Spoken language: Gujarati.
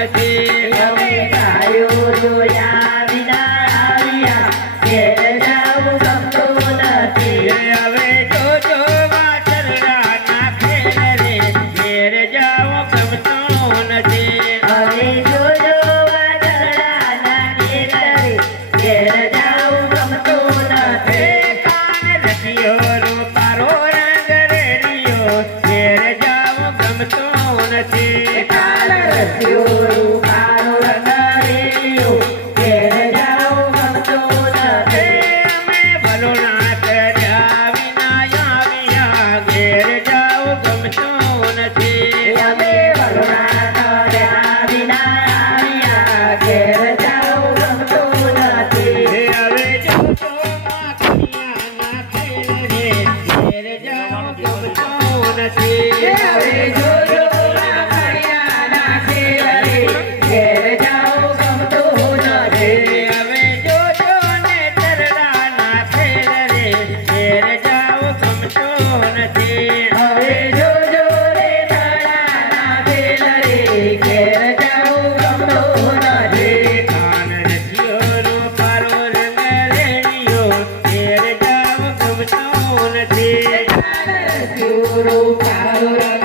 નથી. અમે ગાયો જોયા વિના આવ્યા ઘેર જાવું ગમતું નથી. હવે જોજો વાછરડાના ખેલ રે ઘેર જાવું ગમતું નથી. હવે જોજો વાદળાના ખેલ રે ઘેર જાવું ગમતું નથી. કાન રખિયો રૂપારો રંગ રેડિયો ઘેર જાવું ગમતું નથી. કાળ રસ્યો રૂપારો રંગ રેડિયો ઘેર જાવું ગમતું નથી. અમે ભલુના કર્યા વિના આવ્યા ઘેર જાવું ગમતું નથી. અમે વરુણા કર્યા વિના આવ્યા ઘેર જાવું ગમતું નથી. હવે જોજો માખણિયાના ખેલ રે ઘેર જાવું ગમતું નથી. હવે જોજો વાઘણિયાના ખેલ રે ઘેર જાવું ગમતું નથી. હવે જોજો ને તરડાના ખેલ રે ઘેર જાવું ગમતું નથી. હવે જોજો રે તળાના ખેલ રે ઘેર જાવું ગમતું નથી. કાન રખિયો રૂપારો રંગ રેડિયો ઘેર જાવું ગમતું નથી. કાળ રસ્યો રૂપારો રંગ